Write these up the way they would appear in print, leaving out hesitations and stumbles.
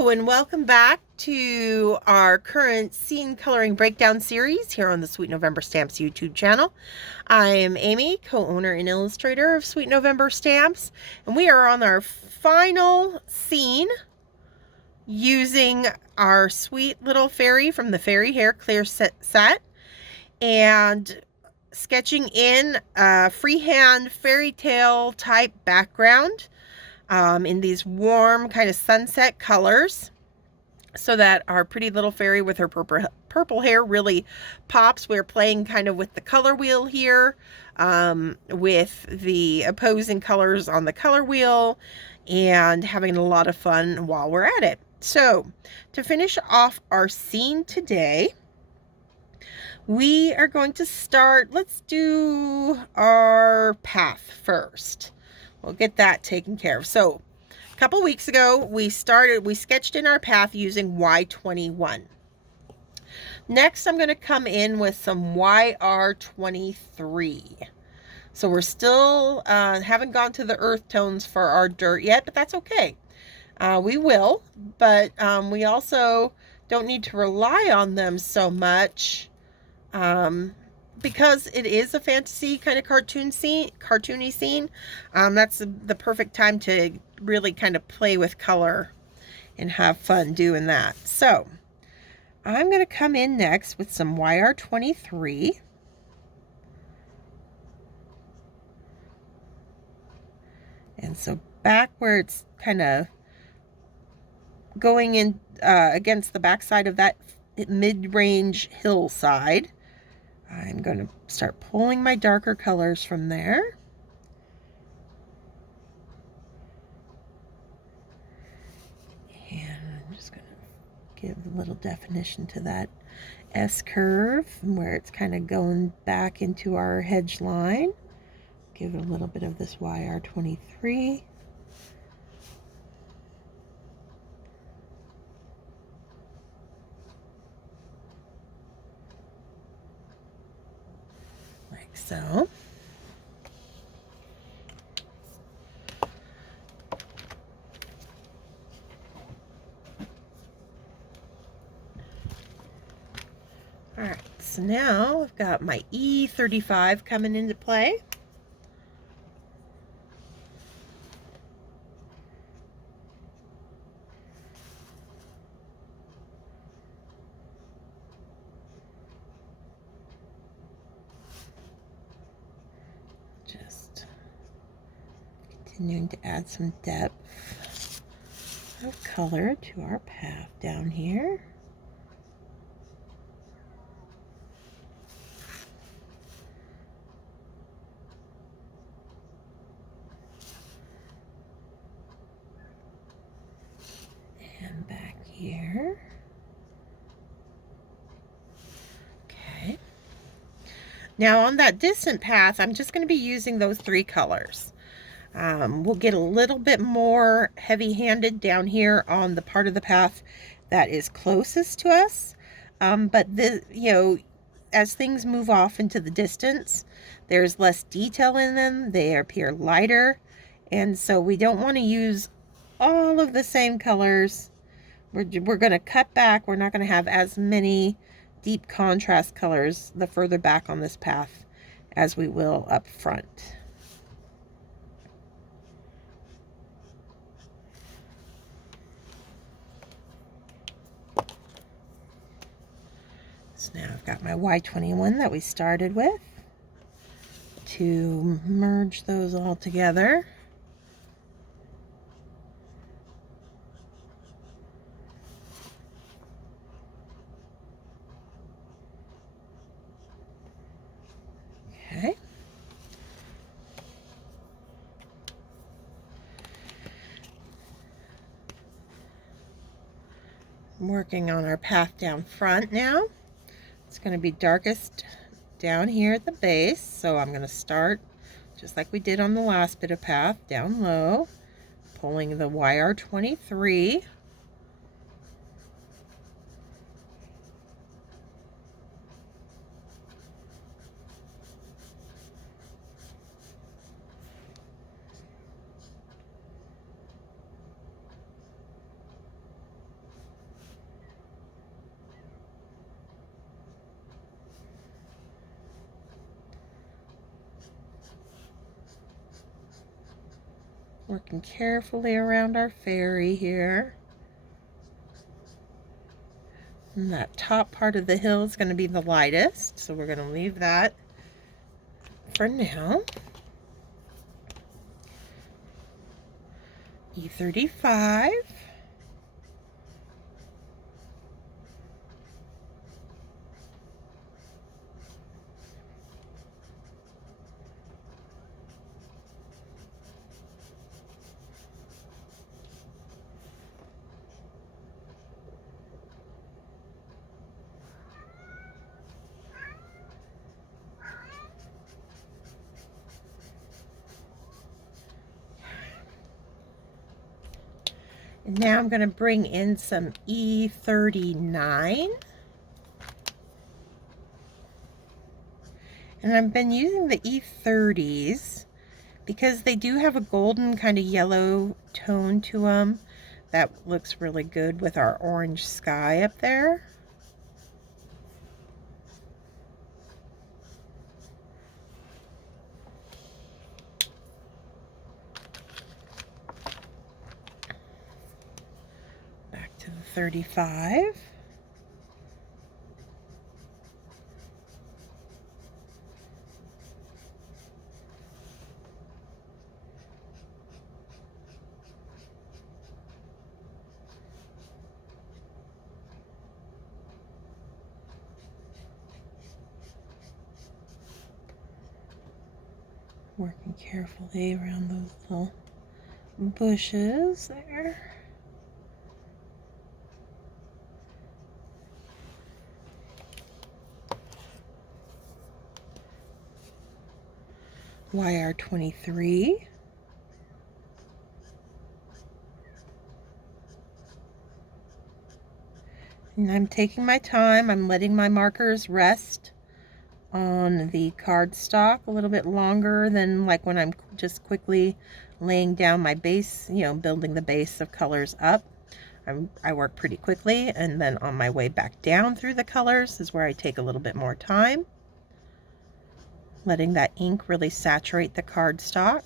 Hello and welcome back to our current scene coloring breakdown series here on the Sweet November Stamps YouTube channel. I am Amy, co-owner and illustrator of Sweet November Stamps, and we are on our final scene using our sweet little fairy from the Fairy Hair Clear set and sketching in a freehand fairy tale type background in these warm kind of sunset colors, so that our pretty little fairy with her purple hair really pops. We're playing kind of with the color wheel here, with the opposing colors on the color wheel, and having a lot of fun while we're at it. So to finish off our scene today, we are going to start, let's do our path first. We'll get that taken care of. So a couple weeks ago, we sketched in our path using Y21. Next, I'm going to come in with some YR23. So we're still, haven't gone to the earth tones for our dirt yet, but that's okay. We will, but we also don't need to rely on them so much, because it is a fantasy kind of cartoony scene. That's the perfect time to really kind of play with color and have fun doing that. So I'm going to come in next with some YR23. And so back where it's kind of going in against the backside of that mid-range hillside, I'm going to start pulling my darker colors from there. And I'm just going to give a little definition to that S curve where it's kind of going back into our hedge line. Give it a little bit of this YR23. Like so. All right, so now I've got my E35 coming into play. Just continuing to add some depth of color to our path down here. And back here. Okay. Now on that distant path, I'm just going to be using those three colors. We'll get a little bit more heavy-handed down here on the part of the path that is closest to us. But as things move off into the distance, there's less detail in them. They appear lighter. And so we don't want to use all of the same colors. We're going to cut back. We're not going to have as many deep contrast colors the further back on this path as we will up front. So now I've got my Y21 that we started with to merge those all together. Okay. I'm working on our path down front now. It's going to be darkest down here at the base, so I'm going to start just like we did on the last bit of path, down low, pulling the YR23. Working carefully around our fairy here. And that top part of the hill is going to be the lightest, so we're going to leave that for now. E35. And now I'm going to bring in some E39. And I've been using the E30s because they do have a golden kind of yellow tone to them that looks really good with our orange sky up there. Back to the 35. Working carefully around those little bushes there. YR23. And I'm taking my time. I'm letting my markers rest on the cardstock a little bit longer than like when I'm just quickly laying down my base, you know, building the base of colors up. I work pretty quickly, and then on my way back down through the colors is where I take a little bit more time, letting that ink really saturate the cardstock.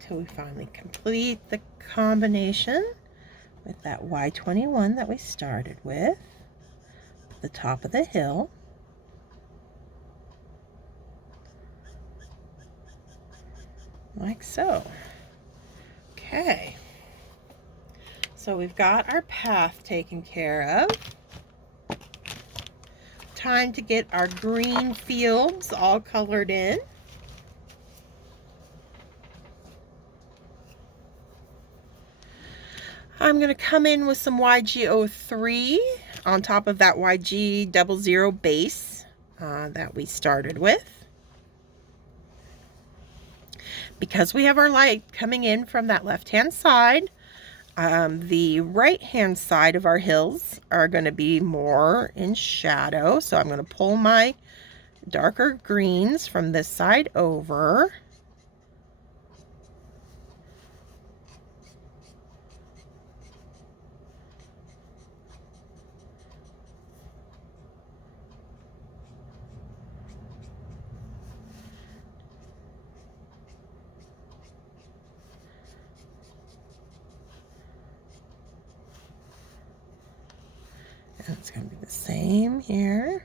Till we finally complete the combination with that Y21 that we started with at the top of the hill. Like so. Okay. So we've got our path taken care of. Time to get our green fields all colored in. I'm going to come in with some YG03 on top of that YG00 base that we started with. Because we have our light coming in from that left-hand side, the right-hand side of our hills are going to be more in shadow. So I'm going to pull my darker greens from this side over. And it's going to be the same here.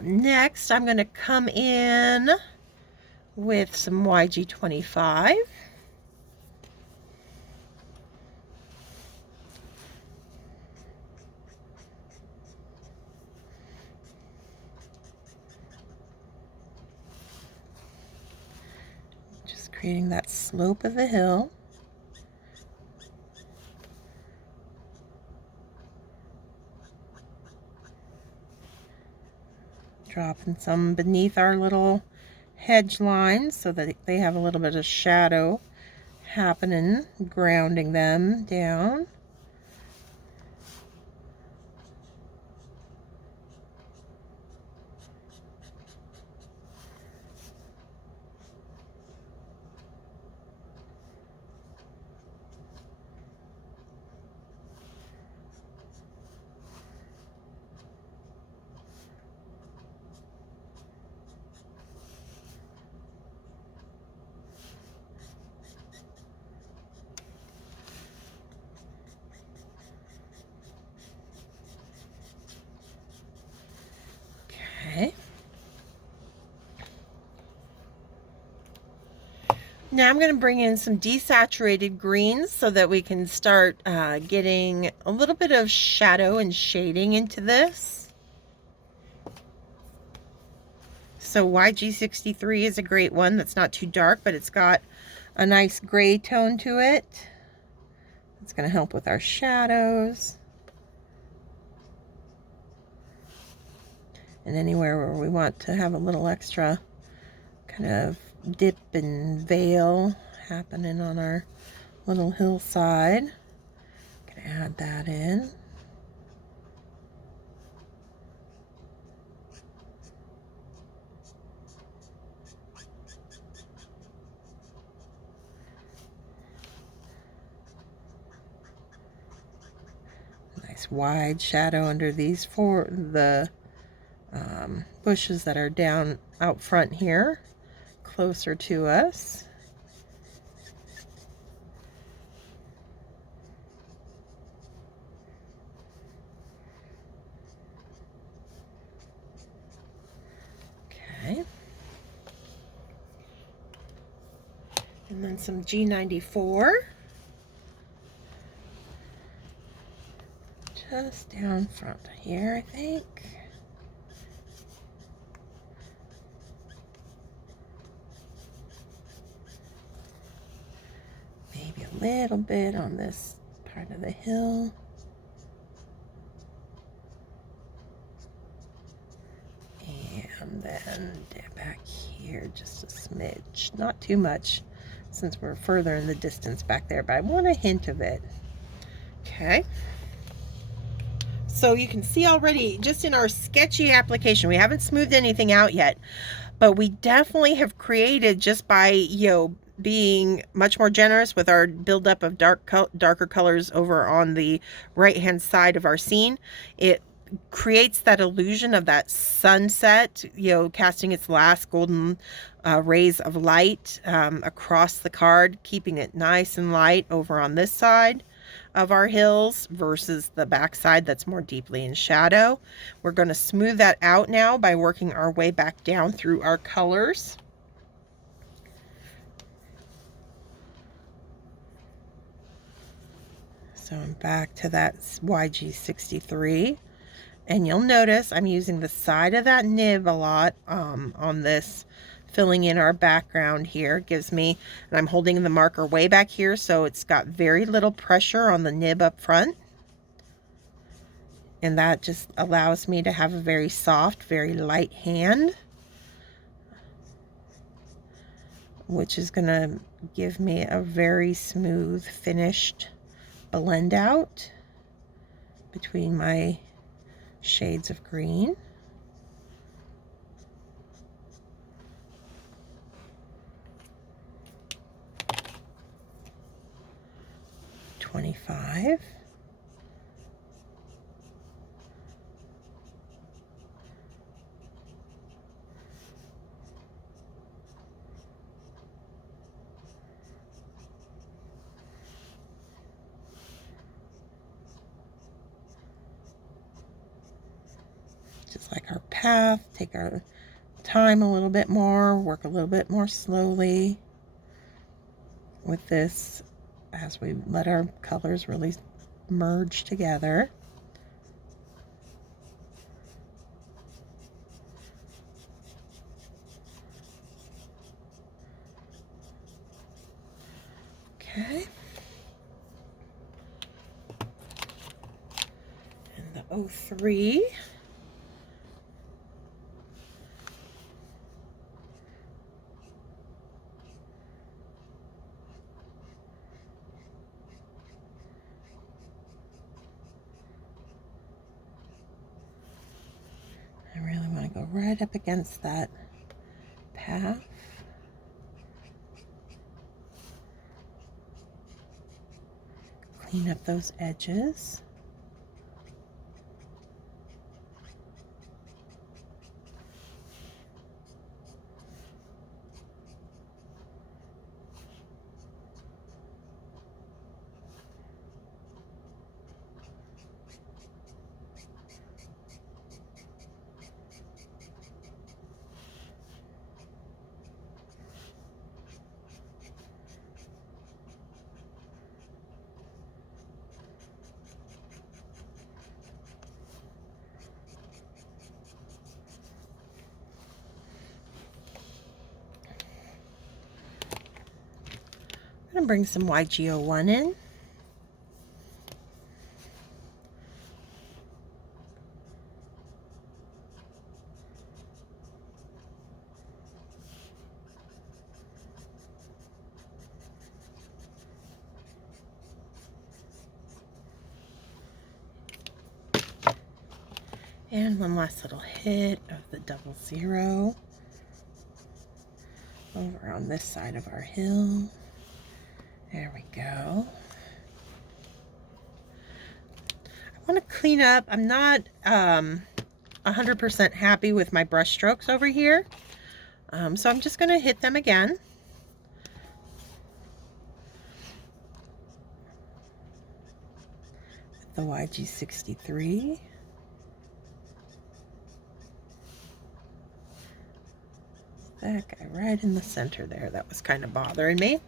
Next, I'm going to come in with some YG25. creating that slope of the hill. Dropping some beneath our little hedge lines so that they have a little bit of shadow happening, grounding them down. Okay. Now I'm going to bring in some desaturated greens so that we can start getting a little bit of shadow and shading into this. So YG63 is a great one that's not too dark, but it's got a nice gray tone to it. It's going to help with our shadows. And anywhere where we want to have a little extra kind of dip and veil happening on our little hillside. Gonna add that in. Nice wide shadow under these the bushes that are down out front here, closer to us. Okay. And then some G94. Just down front here, I think. Maybe a little bit on this part of the hill. And then back here, just a smidge. Not too much, since we're further in the distance back there, but I want a hint of it. Okay. So you can see already, just in our sketchy application, we haven't smoothed anything out yet, but we definitely have created, just by, you know, being much more generous with our buildup of darker colors over on the right hand side of our scene, it creates that illusion of that sunset, you know, casting its last golden rays of light across the card, keeping it nice and light over on this side of our hills versus the back side that's more deeply in shadow. We're going to smooth that out now by working our way back down through our colors. So I'm back to that YG63. And you'll notice I'm using the side of that nib a lot on this, filling in our background here. It gives me, and I'm holding the marker way back here, so it's got very little pressure on the nib up front. And that just allows me to have a very soft, very light hand, which is going to give me a very smooth finished blend out between my shades of green. $25. Just like our path, take our time a little bit more, work a little bit more slowly with this as we let our colors really merge together. Okay. And the 03. I really want to go right up against that path. Clean up those edges. I'm going to bring some YG01 in. And one last little hit of the 00 over on this side of our hill. There we go. I want to clean up. I'm not 100% happy with my brush strokes over here. So I'm just going to hit them again. With the YG63. That guy right in the center there. That was kind of bothering me.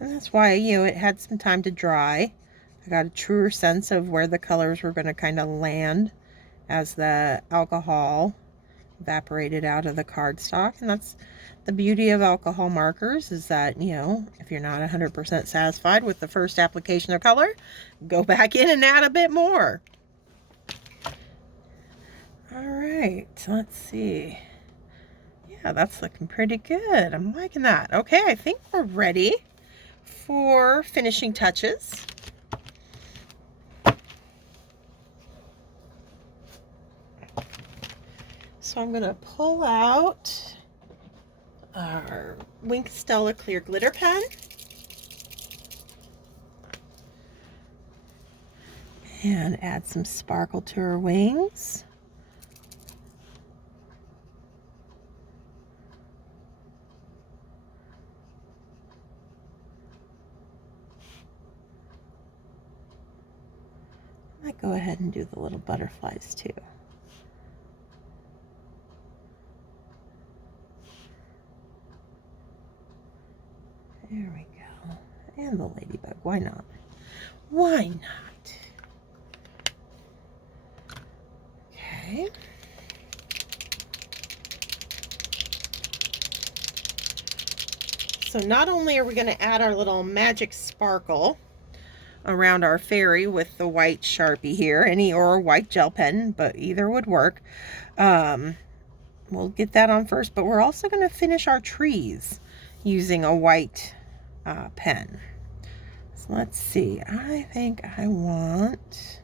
And that's why, you know, it had some time to dry. I got a truer sense of where the colors were going to kind of land as the alcohol evaporated out of the cardstock. And that's the beauty of alcohol markers, is that, you know, if you're not 100% satisfied with the first application of color, go back in and add a bit more. All right, let's see. Yeah, that's looking pretty good. I'm liking that. Okay, I think we're ready for finishing touches. So I'm going to pull out our Wink Stella clear glitter pen. And add some sparkle to her wings. I might go ahead and do the little butterflies too. There we go. And the ladybug. Why not? Why not? Okay. So not only are we going to add our little magic sparkle around our fairy with the white Sharpie here, or white gel pen, but either would work. We'll get that on first, but we're also going to finish our trees using a white pen. So let's see. I think I want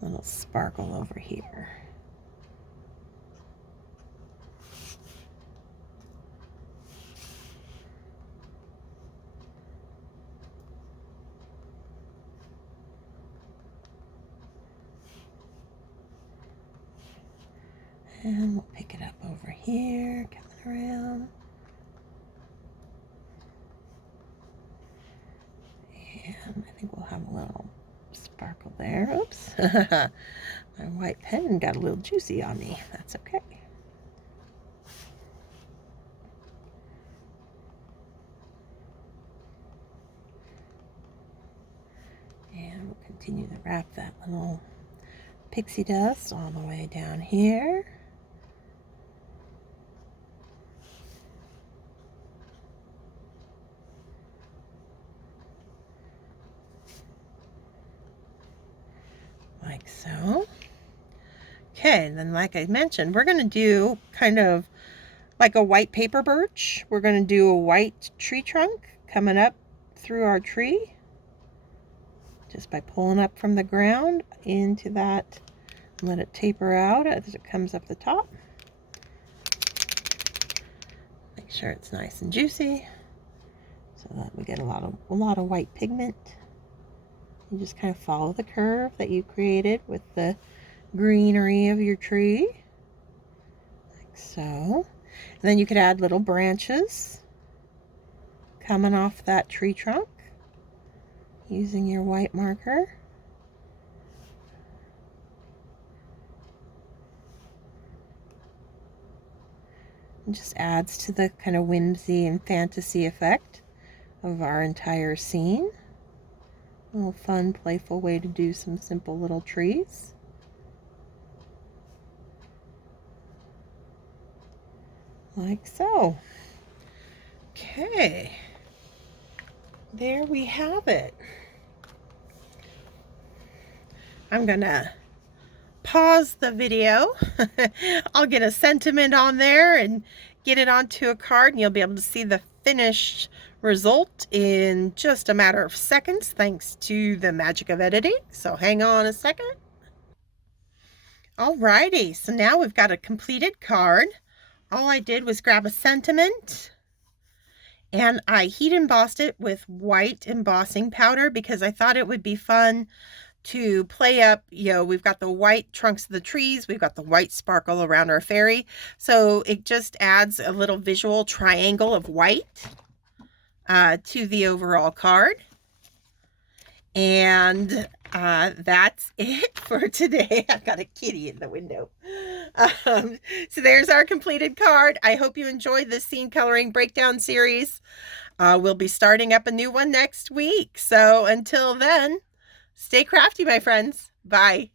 a little sparkle over here. And we'll pick it up over here, coming around. And I think we'll have a little sparkle there. Oops. My white pen got a little juicy on me. That's okay. And we'll continue to wrap that little pixie dust all the way down here. Like so. Okay, and then like I mentioned, we're going to do kind of like a white paper birch. We're going to do a white tree trunk coming up through our tree. Just by pulling up from the ground into that, let it taper out as it comes up the top. Make sure it's nice and juicy so that we get a lot of white pigment. You just kind of follow the curve that you created with the greenery of your tree, like so. And then you could add little branches coming off that tree trunk using your white marker. It just adds to the kind of whimsy and fantasy effect of our entire scene. A little fun, playful way to do some simple little trees. Like so. Okay. There we have it. I'm gonna pause the video. I'll get a sentiment on there and get it onto a card, and you'll be able to see the finished result in just a matter of seconds thanks to the magic of editing. So hang on a second. Alrighty, so now we've got a completed card. All I did was grab a sentiment and I heat embossed it with white embossing powder because I thought it would be fun to play up, you know, we've got the white trunks of the trees, we've got the white sparkle around our fairy. So it just adds a little visual triangle of white to the overall card. And that's it for today. I've got a kitty in the window. So there's our completed card. I hope you enjoyed this scene coloring breakdown series. We'll be starting up a new one next week. So until then, stay crafty, my friends. Bye.